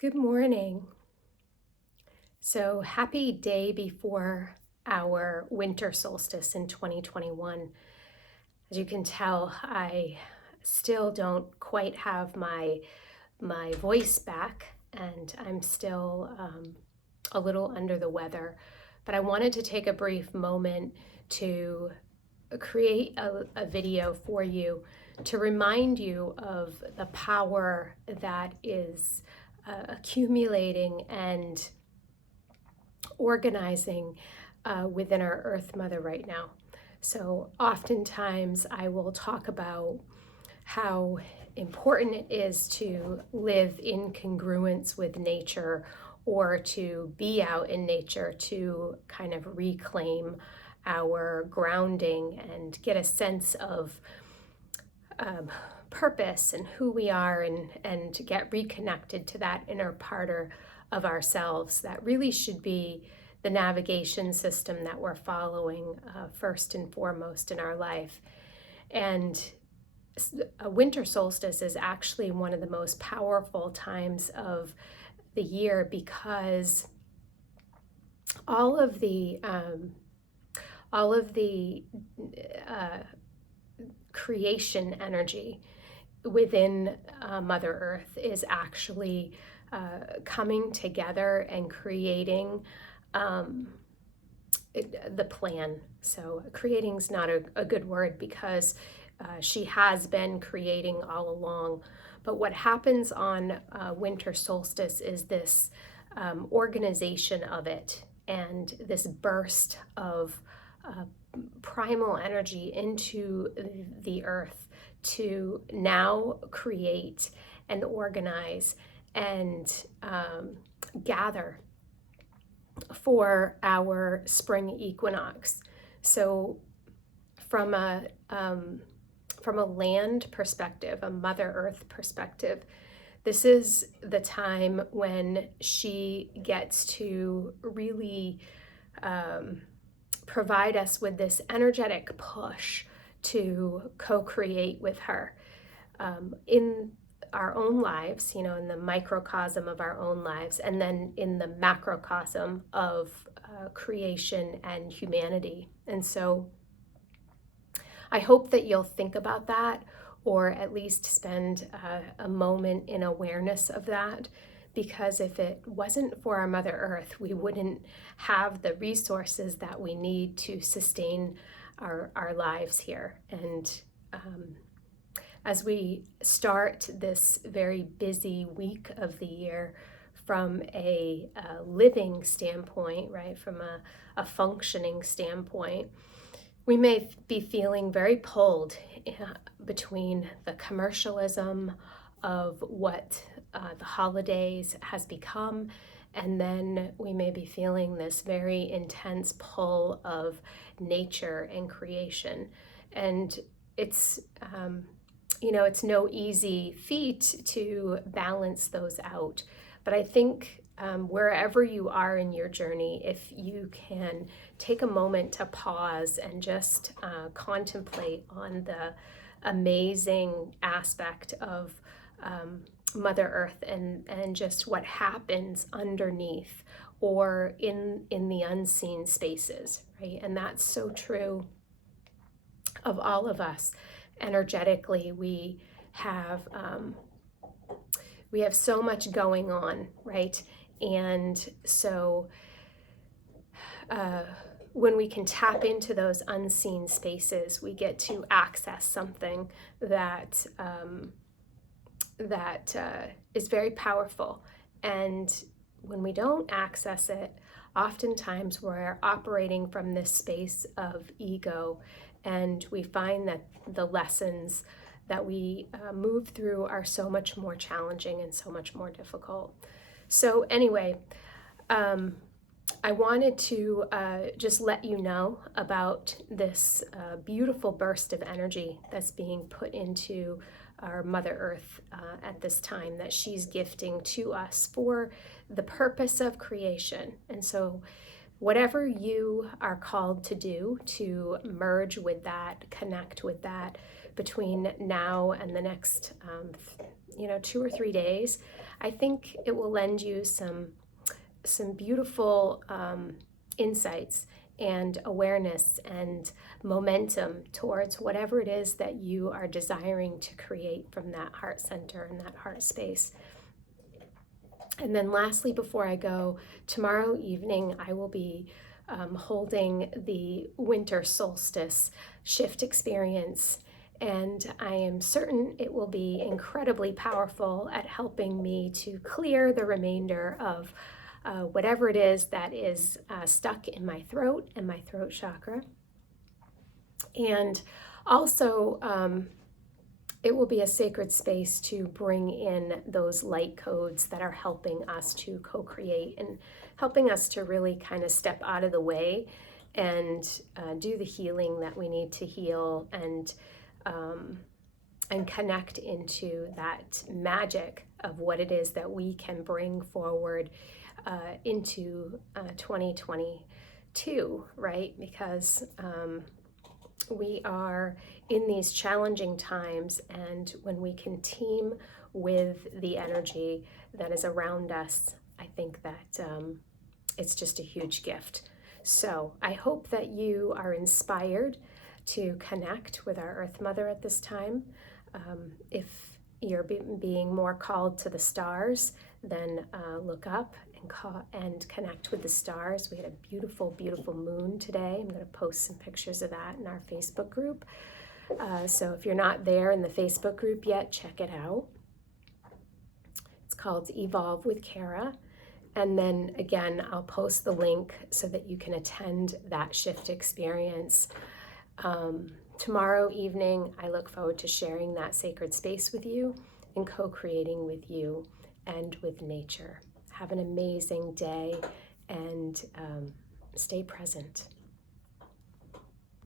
Good morning. So happy day before our winter solstice in 2021. As you can tell, I still don't quite have my voice back, and I'm still a little under the weather. But I wanted to take a brief moment to create a video for you to remind you of the power that is accumulating and organizing within our Earth Mother right now. So oftentimes I will talk about how important it is to live in congruence with nature or to be out in nature to kind of reclaim our grounding and get a sense of purpose and who we are, and to get reconnected to that inner part of ourselves that really should be the navigation system that we're following first and foremost in our life. And a winter solstice is actually one of the most powerful times of the year because all of the creation energy within Mother Earth is actually coming together and creating the plan. So creating is not a good word because she has been creating all along. But what happens on winter solstice is this organization of it and this burst of primal energy into the earth to now create and organize and gather for our spring equinox. So from a land perspective, a Mother Earth perspective, this is the time when she gets to really provide us with this energetic push to co-create with her in our own lives, in the microcosm of our own lives, and then in the macrocosm of creation and humanity. And so I hope that you'll think about that, or at least spend a moment in awareness of that, because if it wasn't for our Mother Earth, we wouldn't have the resources that we need to sustain our lives here. And as we start this very busy week of the year from a living standpoint, right, from a functioning standpoint, we may be feeling very pulled between the commercialism of what the holidays has become, and then we may be feeling this very intense pull of nature and creation. And it's it's no easy feat to balance those out. But I think wherever you are in your journey, if you can take a moment to pause and just contemplate on the amazing aspect of Mother Earth and just what happens underneath or in the unseen spaces, right? And that's so true of all of us. Energetically, we have so much going on, right? And so when we can tap into those unseen spaces, we get to access something that is very powerful. And when we don't access it, oftentimes we're operating from this space of ego, and we find that the lessons that we move through are so much more challenging and so much more difficult. So anyway, I wanted to just let you know about this beautiful burst of energy that's being put into our Mother Earth at this time, that she's gifting to us for the purpose of creation. And so whatever you are called to do to merge with that, connect with that between now and the next 2 or 3 days, I think it will lend you some beautiful insights and awareness and momentum towards whatever it is that you are desiring to create from that heart center and that heart space. And then lastly, before I go, tomorrow evening I will be holding the winter solstice shift experience. And I am certain it will be incredibly powerful at helping me to clear the remainder of whatever it is that is stuck in my throat and my throat chakra. And also, it will be a sacred space to bring in those light codes that are helping us to co-create and helping us to really kind of step out of the way and do the healing that we need to heal and connect into that magic of what it is that we can bring forward into 2022, right? Because we are in these challenging times, and when we can team with the energy that is around us, I think that it's just a huge gift. So I hope that you are inspired to connect with our Earth Mother at this time. If you're being more called to the stars, then look up and connect with the stars. We had a beautiful, beautiful moon today. I'm going to post some pictures of that in our Facebook group. So if you're not there in the Facebook group yet, check it out. It's called Evolve with Kara. And then again, I'll post the link so that you can attend that shift experience. Tomorrow evening, I look forward to sharing that sacred space with you and co-creating with you and with nature. Have an amazing day and stay present.